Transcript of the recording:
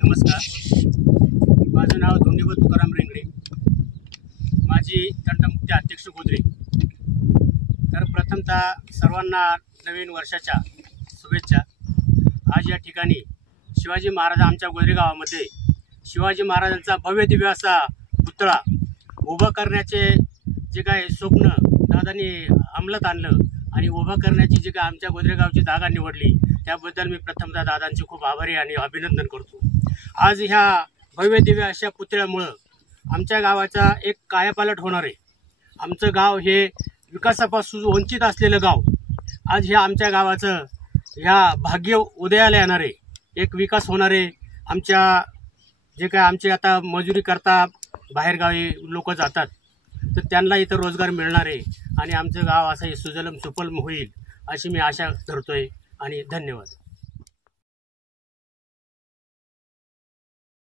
नमस्कार, माझं नाव धोंडीबा तुकाराम रेंगडे, माझी तंटमुक्ती अध्यक्ष गोदरे। तर प्रथमतः सर्वांना नवीन वर्षाच्या शुभेच्छा। आज या ठिकाणी शिवाजी महाराज आमच्या गोदरे गावामध्ये शिवाजी महाराजांचा भव्य दिव्य असा पुतळा उभा करण्याचे जे काय स्वप्न दादांनी अंमलात आणलं आणि उभा करण्याची जी काय आमच्या गोदरे गावची जागा निवडली त्याबद्दल मी प्रथमतः दादांचे खूप आभारी आणि अभिनंदन करतो। आज ह्या भव्य दिव्य अशा पुतळ्यामुळं आमच्या गावाचा एक कायापालट होणार आहे। आमचं गाव हे विकासापासून वंचित असलेलं गाव आज ह्या आमच्या गावाचं ह्या भाग्य उदयाला येणार आहे, एक विकास होणार आहे। आमच्या जे काय आमचे आता मजुरी करता बाहेरगावी लोक जातात तर त्यांना इथं रोजगार मिळणार आहे आणि आमचं गाव असं सुजलम सुफलम होईल अशी मी आशा धरतोय आणि धन्यवाद।